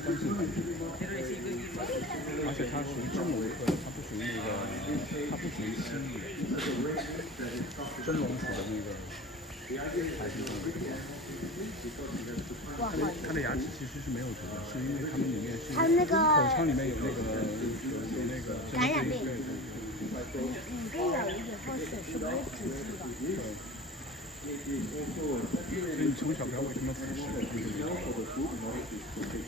些关键点，而且它属于真龙科的，它不属于那个，它不属于蜥蜴，真龙属的那个海星动物。它的牙齿其实是没有毒的，是因为它们里面是口腔里面有那个感染病。对。你这咬了以后血是不是止住了？所以你从小不要喂它们辅食，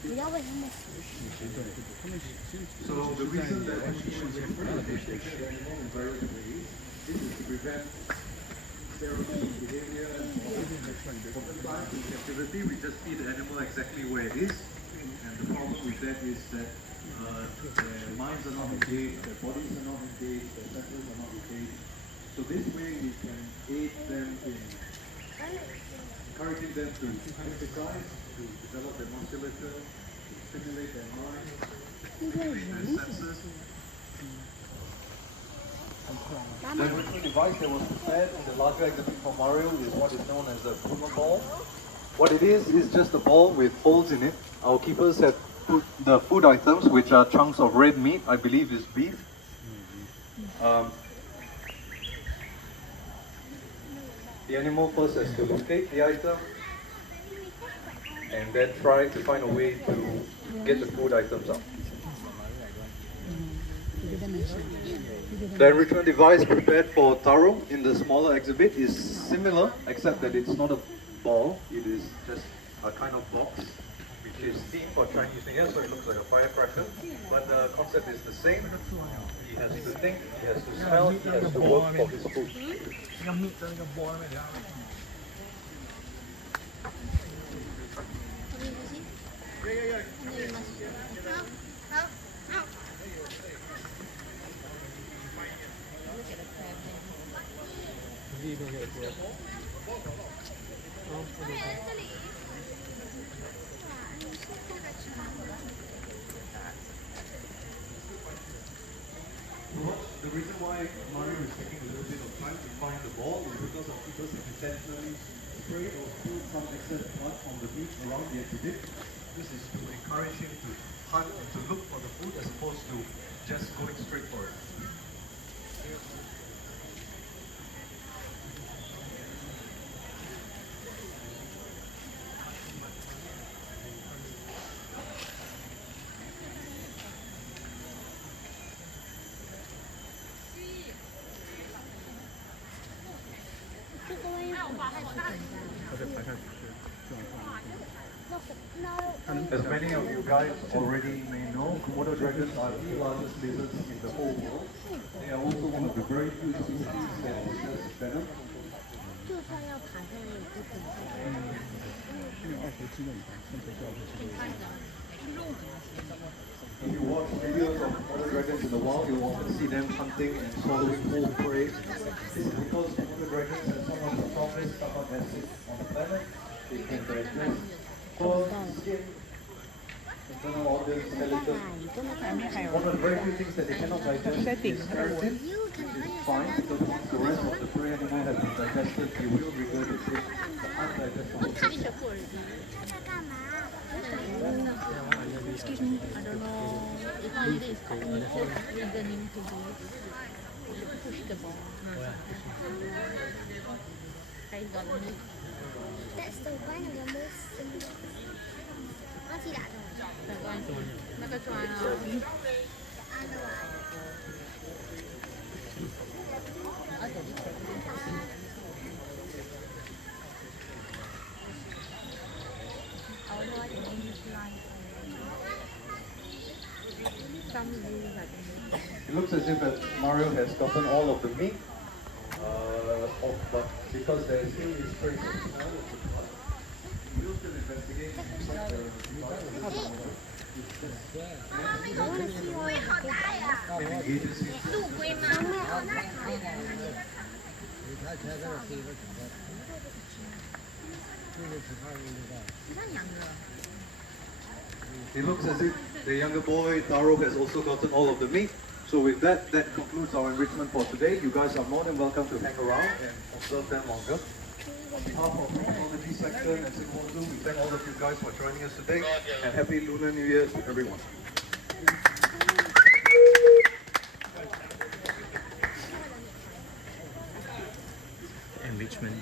不要喂它们辅食。对，它们其实是在野外是一些腐烂的东西。Activity, we just see the animal exactly where it is, and the problem with that is that their minds are not engaged, their bodies are not engaged, their senses are not engaged. So this way we can aid them in encouraging them to exercise, to develop their musculature, to stimulate their mind, their senses. The original device that was prepared in the larger exhibit for Mario is what is known as a Puma ball. What it is just a ball with holes in it. Our keepers have put the food items, which are chunks of red meat, I believe is beef. The animal first has to locate the item and then try to find a way to get the food items out. The enrichment device prepared for Taro in the smaller exhibit is similar, except that it's not a ball, it is just a kind of box, which is themed for Chinese New Year, so it looks like a firecracker, but the concept is the same. He has to think, he has to smell, he has to work for his food. The reason why Mario is taking a little bit of time to find the ball is because our keepers have intentionally sprayed or spilled some excess blood on the meat around the exhibit. This is to encourage him to hunt and to look for the food as opposed to just going straight for it. As many of you guys already may know, Komodo dragons are the largest lizards in the whole world. They are also one of the very few species that possess venom. If you watch videos of Komodo dragons in the wild, you'll often see them hunting and swallowing whole prey. This is because Komodo dragons have some of the strongest stomach acid on the planet. They can digest fur, skin, internal organs, skeleton. One of the very few things that they cannot digest is keratin, which is fine because once the rest of the prey animal has been digested, they will regurgitate the undigestible food. Excuse me, I don't know if it is reasoning to push the ball. I don't know. That's the one of the most simple. Nó chỉ đã rồi. Nó có cho nó. It looks as if that Mario has gotten all of the meat, but because there is still this trace of smell of the blood, we will still investigate and engages him. It looks as if the younger boy, Taro, has also gotten all of the meat. So with that, that concludes our enrichment for today. You guys are more than welcome to hang around and observe them longer. On behalf of Komodo section and Singapore Zoo, we thank all of you guys for joining us today, and Happy Lunar New Year to everyone. Enrichment.